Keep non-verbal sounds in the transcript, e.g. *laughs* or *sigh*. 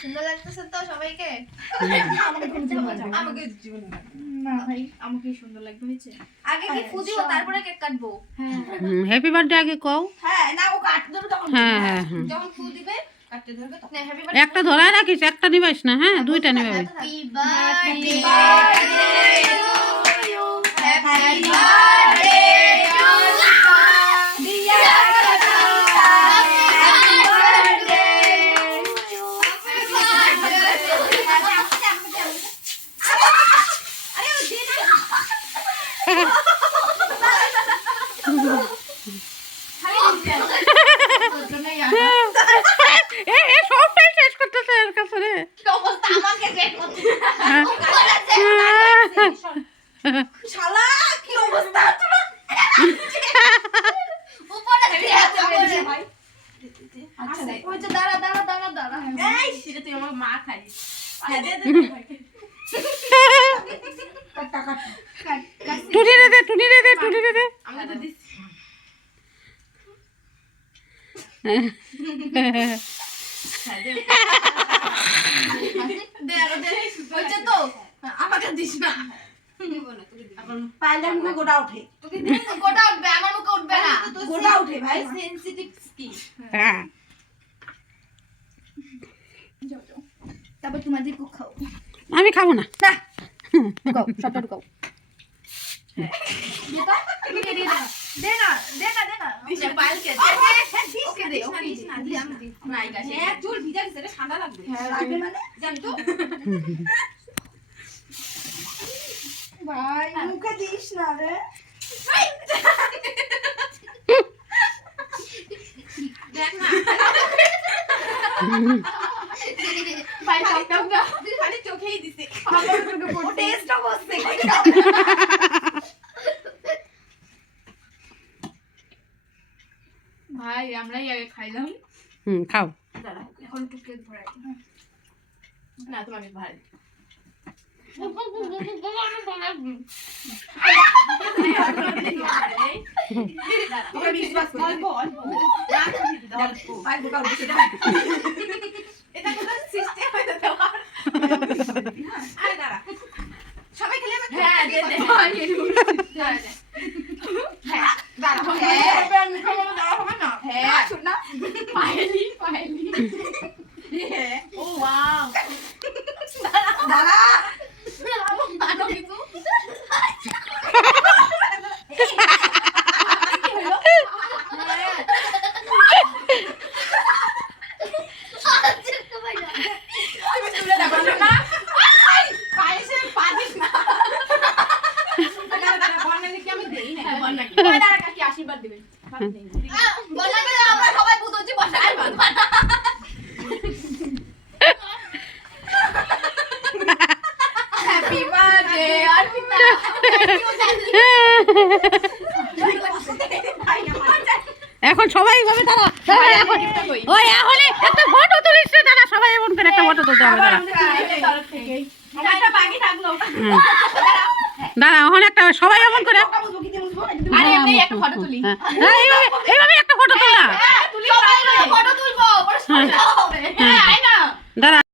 সুন্দর লাগতেছে তো সবাইকে? আমাকে জীবনে না ভাই। আমাকেই সুন্দর লাগবে হয়েছে। আগে কি ফুদিও তারপরে কেক কাটবো? হ্যাঁ। হ্যাপি বার্থডে আগে কও। হ্যাঁ না ও কাটতে দেবে তখন। হ্যাঁ যখন ফু দিবে কাটতে ধরবে তখন। না হ্যাপি একটা ধরায় রাখিস একটা নিবাস না হ্যাঁ দুইটা নিবে সবটাই শেষ করতেছে এর কাছে রে। শালা কি অবস্থা আমার টুনি রে দে রে দে, টুনি রে দে। আমি তো দিচ্ছি হ্যাঁ দে দে আরও দে হয়েছে তো আমাকে দিস না পাইলে মুখে গোটা ওঠে তোকে দিলে তো গোটা উঠবে আমার মুখে উঠবে না গোটা ওঠে ভাই সেনসিটিভ স্কিন হ্যাঁ তারপর তোমাদের কুক খাও আমি খাব না। ঢুকাও সবটা ঢুকাও দে না দে না দে না পাইলকে ওকে দে ওকে দিস না দিস না। নাই গাছে চুল ভিজা গেছে রে ঠান্ডা লাগবে। লাগবে মানে জানি তো? ভাই মুখে দিস না রে। দেখ না। ভাই টক টক না। খালি চোখেই দিছে। ও টেস্ট বসছে *laughs* ভাই আমরাই আগে খাইলাম। হুম খাও। এখন একটু কেক ভরাই না তোমার হয়ে দেওয়া আরে দাঁড়া। সবাই খেলে হ্যাঁ হ্যাঁ দাঁড়া হ্যাঁ মুখে মনে দেওয়া হবে না হ্যাঁ শুন না পাইলি পাইলি হ্যাঁ ও ওয়াও দাঁড়া আরও কিছু তুমি তুলে দেখো না পায়েসে পাদিস না দাঁড়া দাঁড়া বর্ণালীকে আমি দেই না বর্ণালী দাঁড়া কাকি আশীর্বাদ দিবেন বলাবে আমরা সবাই ভূত হচ্ছি বসাই হ্যাপি বার্থডে অর্পিতা এখন সবাই ভাবে তারা এখন ওই এখন একটা ফটো তুলিস রে দাঁড়া সবাই এমন করে একটা ফটো তুলতে হবে দাঁড়া। দাঁড়া এখন একটা সবাই এমন করে আরে এমনি একটা ফটো তুলি। হ্যাঁ, হ্যাঁ, এইভাবে একটা ফটো তোল না সবাই ফটো তুলবো পরে হবে। হ্যাঁ